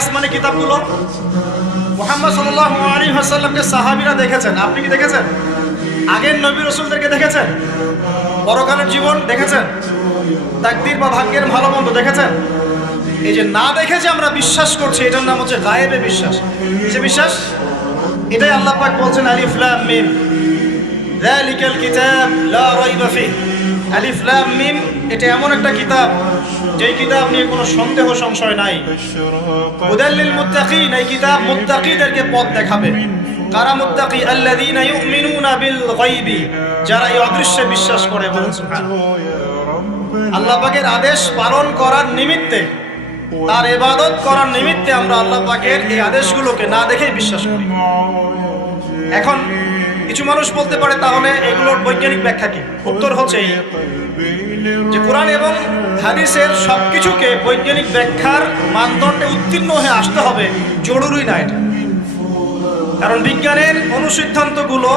আসমানি কিতাবগুলো? মুহাম্মদ সাল্লাল্লাহু আলাইহি ওয়াসাল্লামকে সাহাবীরা দেখেছেন, আপনি কি দেখেছেন? আগের নবী রাসূলদেরকে দেখেছেন? পরকালের জীবন দেখেছেন? তাকদীর বা ভাগ্যের ভালো মন্দ দেখেছেন? এই যে না দেখে যে আমরা বিশ্বাস করছি, এটার নাম হচ্ছে গায়েবে বিশ্বাস। কিসে বিশ্বাস? এটাই আল্লাহ পাক বলছেন আলিফ লাম মিম যালিকাল কিতাব লা রাইবা ফিহ। আলিফ লাম মিম, এটা এমন একটা কিতাব যেই কিতাব নিয়ে কোনো সন্দেহ সংশয় নাই। হুদাল লিল মুত্তাকিন, এই কিতাব মুত্তাকিদেরকে পথ দেখাবে। কারা মুত্তাকি? আল্লাযীনা ইউমিনুনা বিল গায়বি, যারা এই অদৃশ্যে বিশ্বাস করে। বলুন সুবহানাল্লাহ। আল্লাহ পাকের আদেশ পালন করার নিমিত্তে, তার ইবাদত করার নিমিত্তে আমরা আল্লাহ পাকের এই আদেশগুলোকে না দেখেই বিশ্বাস করি। এখন কিছু মানুষ বলতে পারে তাহলে এগুলোর বৈজ্ঞানিক ব্যাখ্যা কি? উত্তর হচ্ছে এই যে কোরআন এবং হাদিসের সবকিছুকে বৈজ্ঞানিক ব্যাখ্যার মানদণ্ডে উত্তীর্ণ হয়ে আসতে হবে জরুরি না এটা। কারণ বিজ্ঞানের অনুসিদ্ধান্তগুলো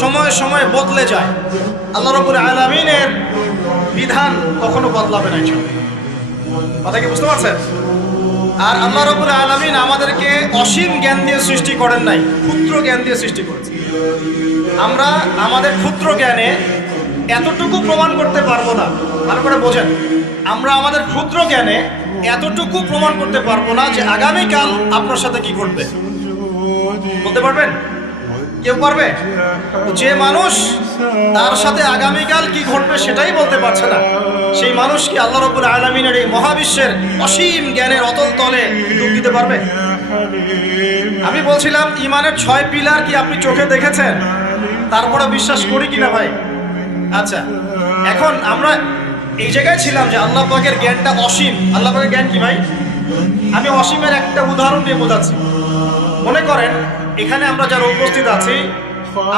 সময়ে সময়ে বদলে যায়। আল্লাহ রাব্বুল আলামিনের বিধান কখনো বদলাবে না। কথা কি বুঝতে পারছেন? আর আল্লাহ রাব্বুল আলামিন আমাদেরকে অসীম জ্ঞান দিয়ে সৃষ্টি করেন নাই, ক্ষুদ্র জ্ঞান দিয়ে সৃষ্টি করেছেন। আমরা আমাদের ক্ষুদ্র জ্ঞানে এতটুকু প্রমাণ করতে পারবো না। ভালো করে বোঝেন, আমরা আমাদের ক্ষুদ্র জ্ঞানে এতটুকু প্রমাণ করতে পারবো না যে আগামীকাল আপনার সাথে কি ঘটবে। বলতে পারবেন? কেউ পারবে? যে মানুষ তার সাথে আগামীকাল কি ঘটবে সেটাই বলতে পারছে না, সেই মানুষ কি আল্লাহ রাব্বুল আলামিনের এই মহাবিশ্বের অসীম জ্ঞানের অতল তলে ডুব দিতে পারবে? আমি বলছিলাম ঈমানের 6 পিলার কি আপনি চোখে দেখেছেন? তারপরে বিশ্বাস করি কিনা ভাই? আচ্ছা, এখন আমরা এই জায়গায় ছিলাম যে আল্লাহ পাকের জ্ঞানটা অসীম। আল্লাহ পাকের জ্ঞান কি ভাই? আমি অসীমের একটা উদাহরণ দিয়ে বোঝাচ্ছি। মনে করেন এখানে আমরা যারা উপস্থিত আছি,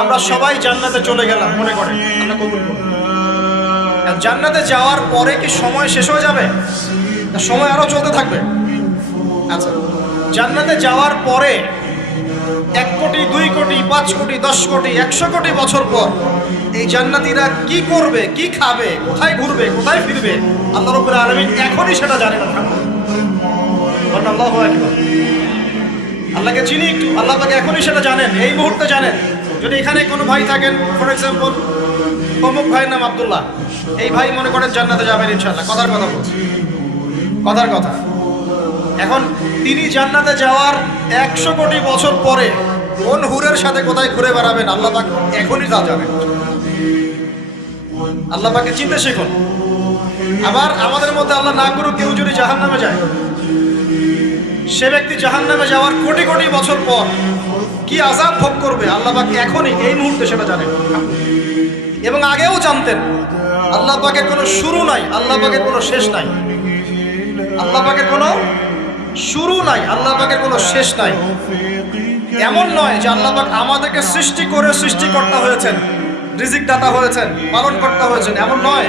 আমরা সবাই জান্নাতে চলে গেলাম, মনে করেন আমরা কবুল করব। জান্নাতে যাওয়ার পরে কি সময় শেষ হয়ে যাবে? সময় আরো চলতে থাকবে। আচ্ছা, জান্নাতে যাওয়ার পরে 1 কোটি, 2 কোটি, 5 কোটি, 10 কোটি, 100 কোটি বছর পর এই জান্নাতীরা কি করবে, কি খাবে, কোথায় ঘুরবে, কোথায় ফিরবে, আল্লাহ রাব্বুল আলামিন এখনই সেটা জানেন না। আল্লাহু আকবার। আল্লাহকে চিনি একটু, আল্লাহ পাক এখনই সেটা জানেন, এই মুহূর্তে জানেন। যদি এখানে কোনো ভাই থাকেন, ফর এক্সাম্পল অমুক ভাইয়ের নাম আব্দুল্লাহ, এই ভাই মনে করেন জান্নাতে যাবেন ইনশাআল্লাহ, কথার কথা বলছি, কথার কথা। এখন তিনি জান্নাতে যাওয়ার 100 কোটি বছর পরে কোন হুরের সাথে কোথায় ঘুরে বেড়াবেন আল্লাহ পাক এখনই তা জানেন। আল্লাহ পাককে চিনতে শিখুন। আবার আমাদের মধ্যে আল্লাহ না করুক কেউ যদি জাহান্নামে যায়, সে ব্যক্তি জাহান্নামে যাওয়ার কোটি কোটি বছর পর কি আযাব ভোগ করবে আল্লাহ পাক এখনই এই মুহূর্তে সেটা জানেন, এবং আগেও জানতেন। আল্লাহ পাকের কোনো শুরু নাই, আল্লাহ পাকের কোনো শেষ নাই। আল্লাহ পাকের কোনো শুরু নাই, আল্লাহ পাকের কোনো শেষ নাই। এমন নয় যে আল্লাহ পাক আমাদেরকে সৃষ্টি করে সৃষ্টিকর্তা হয়েছেন, রিজিক দাতা হয়েছেন, পালনকর্তা হয়েছেন, এমন নয়।